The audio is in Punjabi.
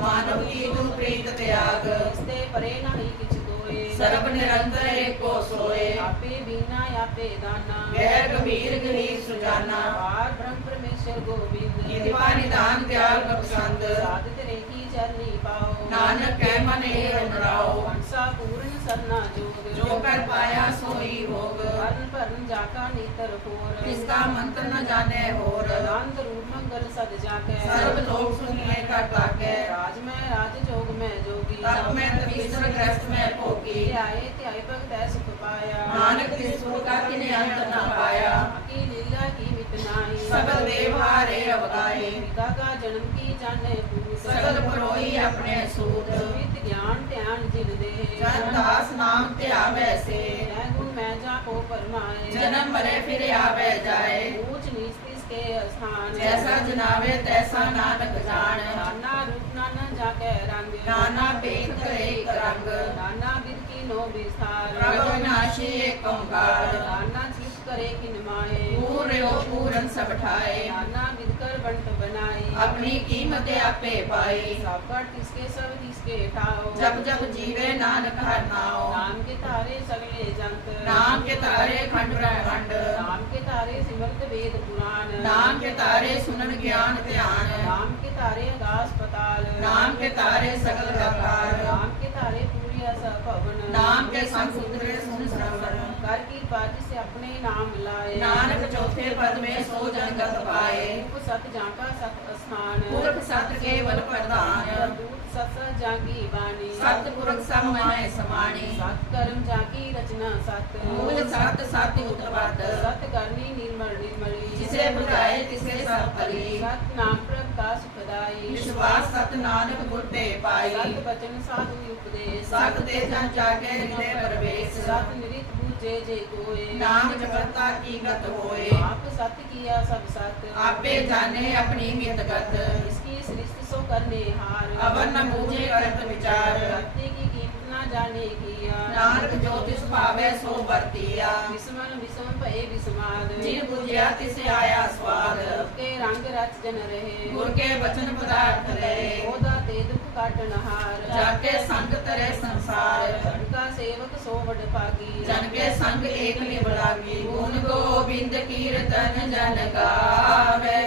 ਮਾਨਵ ਕੀ ਤੂੰ ਪ੍ਰੀਤ ਤਿਆਗ। ਇਸਤੇ ਪਰੇ ਨਹੀਂ ਕਿਛ ਕੋਏ। ਸਰਬ ਨਿਰੰਤਰ ਏਕੋ ਸੋਏ। ਆਪੇ ਬੀਨਾ ਆਪੇ ਦਾਨਾ। ਗੈਰ ਗੰਭੀਰ ਗਰੀਬ ਸੁਜਾਨਾ। ਆਰ ਬ੍ਰਹਮ ਪਰਮੇਸ਼ਰ ਗੋਬਿੰਦ। ਨਿਰਵਾ ਨਿਦਾਨ ਤਿਆਗ ਪਸੰਦ। ਸਾਧਿਤ ਰੇਖੀ ਚਰਨੀ ਪਾਓ। ਨਾਨਕ ਕਹਿ ਮਨ ਏ ਰਮਰਾਓ ਹੰਸਾ ਪੂਰਨ ਸਰਨਾ ਜੋਗ। ਜੋ ਕਰ ਪਾਇਆ ਸੋਈ ਹੋਗ। ਵਰਨ ਭਰਨ ਜਾਕਾ ਨੀਤਰ ਹੋਰ। ਤਿਸ ਕਾ ਮੰਤਰ ਨ ਜਾਣੈ ਹੋਰ। ਆਨੰਦ ਰੂਪ ਮੰਗਲ ਸਦ ਜਾਕੈ ਸਰਬ ਲੋਕ ਸੁਣੀਏ ਕਰ ਤਾਕੈ ਰਾਜ ਮੈਂ ਰਾਜ ਜੋਗ ਮੈਂ ਜੋਗੀ ਤਪ ਮੈਂ ਤਪੀਸਰ ਗ੍ਰਸਤ ਮੈਂ ਭੋਗੀ? ਧਿਆਏ ਧਿਆਏ ਭਗਤੈ ਸੁਖ ਪਾਇਆ। ਨਾਨਕ ਤਿਸ ਸੁਰ ਕਾ ਕਿਨੇ ਅੰਤ ਨ ਪਾਇਆ? ਕੀ ਲੀਲਾ ਕੀ ਮਿਟ ਨਾਹੀ? ਸਗਲ ਦੇਵ ਹਾਰੇ ਅਵਗਾਏ। ਪਿਤਾ ਕਾ ਜਨਮ ਕੀ ਜਾਣੈ ਪੂਤ ਸਗਲ ਪਰੋਈ ਆਪਣੇ ਸੂਤ। ਵਿਤ ਗਿਆਨ ਧਿਆਨ ਜਿਨ ਦੇ। ਜਨ ਦਾਸ ਨਾਮ ਧਿਆਵੈ ਸੇ। ਮੈਂ ਗੁਣ ਮੈਂ ਜਾ ਕੋ ਪਰਮਾਏ। ਜਨਮ ਮਰੇ ਫਿਰ ਅਸਥਾਨ ਜੈਸਾ ਜਨਾਵੇ ਤੈਸਾ ਨਾਨਕ ਜਾਣ। ਨਾਨਾ ਰੂਪ ਨਾਨਾ ਜਾ ਕੇ ਰੰਗ। ਨਾਨਾ ਭੇਦ ਕਰੇ ਇੱਕ ਰੰਗ। ਨਾਨਾ ਵਿਦ ਕੀ ਨੋ ਵਿਸਥਾਰ ਪ੍ਰਭ ਵਿਨਾਸ਼ੀ ਏਕ ਓੰਕਾਰ। ਨਾਨਾ ਚੀਤ ਕਰੇ ਕਿਨ ਮਾਏ। ਪੂਰਿਓ ਪੂਰਨ ਸਭ ਠਾਏ। ਨਾਨਾ ਵਿਦ ਕਰ ਬੰਟ ਬਨਾਈ ਆਪਣੀ ਕੀਮਤ ਆਪੇ ਪਾਈ ਸਭ ਕਰ ਤਿਸਕੇ ਸਭ ਤਿਸਕੇ ਠਾਓ। ਜਬ ਜਬ ਜੀਵੇ ਨਾਨਕ ਹਰ ਨਾਮ ਕੇ ਤਾਰੇ ਸਗਲੇ ਜੰਤ। ਨਾਮ ਕੇ ਤਾਰੇ ਖੰਡ ਬ੍ਰਹਮੰਡ ਸਿਮਰਤ ਵੇਦ ਪੁਰਾਨ ਨਾਮ ਕੇ ਤਾਰੇ ਸੁਨਨ ਗਿਆਨ ਧਿਆਨ। ਨਾਮ ਕੇ ਤਾਰੇ ਅਗਾਸ ਪਤਾਲ। ਨਾਮ ਕੇ ਤਾਰੇ ਸਗਲ ਵਕਾਰ ਨਾਮ ਕੇ ਤਾਰੇ ਪੂਰੀਆ ਸਭ ਭਵਨ। ਨਾਮ ਕੇ ਸੰਗ ਉਤਰੇ ਸੁਨ ਸਰਵਰ। ਕਰ ਕੀ ਬਾਤ ਸੇ ਆਪਣੇ ਨਾਮ ਲਾਏ। ਨਾਨਕ ਚੌਥੇ ਪਦ ਮੇ ਸੋ ਜਨ ਗਤ ਪਾਏ। ਰੂਪ ਸਤ ਜਾਂ ਕਾ ਸਤ ਅਸਥਾਨ। ਪੁਰਖ ਸਤ ਕੇਵਲ ਪ੍ਰਧਾਨ। ਸਤ ਜਾਂ ਕੀ ਬਾਣੀ। ਸਤ ਪੁਰਖ ਸਭ ਮਨੈ ਸਮਾਣੀ। ਸਤ ਕਰਮ ਜਾਂ ਕੀ ਰਚਨਾ ਸਤ। ਮੂਲ ਸਤ ਸਤ ਉਤਪਦ ਸਤ ਕਰਨੀ ਨਿਰਮਲ ਨਿਰਮਲੀ। ਜਿਸੇ ਬੁਝਾਏ ਤਿਸੇ ਸਭ ਭਲੀ। ਸਤ ਨਾਮ ਪ੍ਰਭ ਕਾ ਸੁਖਦਾਈ। ਵਿਸ਼ਵਾਸ ਸਤ ਨਾਨਕ ਗੁਰ ਤੇ ਪਾਈ। ਸਤ ਬਚਨ ਸਾਧੂ ਉਪਦੇਸ਼। ਸਤ ਤੇ ਜਨ ਜਾਗੇ ਹਿਰਦੇ ਪਰਵੇਸ਼। ਸਤ ਨਿਰਿਤ ਬੂਝੇ ਜੇ ਕੋਏ। ਨਾਮ ਜਪਤਾ ਕੀ ਗਤ ਹੋਏ। ਆਪ ਸਤ ਕੀਆ ਸਭ ਸਤ। ਆਪੇ ਜਾਣੇ ਆਪਣੀ ਮਿਤ ਗਤ। ਇਸकी कर निहार अवर न पूजे करत विचार भक्ति की कीमत न जाने किया नानक ज्योतिष भावे सो बरतिया विस्मन विसम भये विस्माद जिन बुझिया तिस आया स्वाद के रंग रच जन रहे गुर के वचन पदार्थ रहे ओदा ते दुख काटनहार जाके संग तरे संसार का सेवक सो वड पागी जन के संग एक निबड़ागी गुण गोविंद कीर्तन जन गावे